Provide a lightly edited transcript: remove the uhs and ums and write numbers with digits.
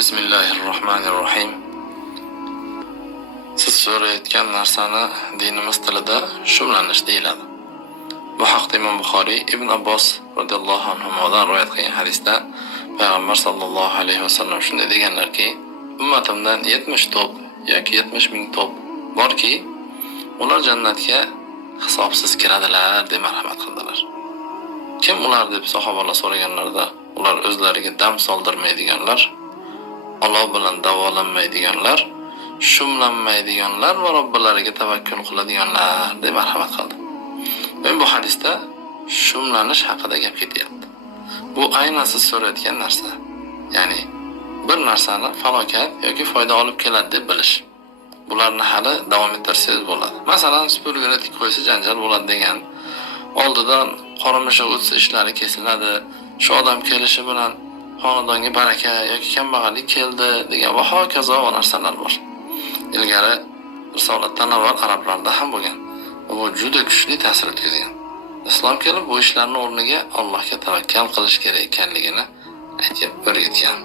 Bismillahirrohmanirrohim. Siz so'rayotgan narsani dinimiz tilida shumlanish deyiladi. Bu haqda Imom Buxoriy Ibn Abbos radhiyallohu anhudan rivoyat qilgan hadisda Payg'ambar sallallohu alayhi vasallam shunday deganlarki, ummatimdan 70 to'p yoki 70 ming to'p borki, ular jannatga hisobsiz kiradilar deb marhamat qildilar. Kim ular deb sahobalar so'raganlarida, ular o'zlariga dam soldirmaydiganlar, olov bilan davolanmaydiganlar, shumlanmaydiganlar va Robbilariga tavakkul qiladiganlar deb marhamat qildi. Men bu hadisda shumlanish haqida gap ketyapti. Bu aynan siz so'rayotgan narsa. Ya'ni bir narsani falokat yoki foyda olib keladi deb bilish. Bularni hali davom ettirsangiz bo'ladi. Masalan, supurgini tik qo'ysa janjal bo'ladi degan, oldidan qoramisha o'tsa ishlari kesiladi, shu odam kelishi bilan xonadonga baraka yoki kambag'allik keldi degan va hokazo narsalar bor. Ilgari risolatdan avval arablarda ham bo'lgan. Bu juda kuchli ta'sir o'tkazgan. Islom kelib bu ishlarning o'rniga Allohga tavakkal qilish kerak ekanligini aytib o'rgatgan.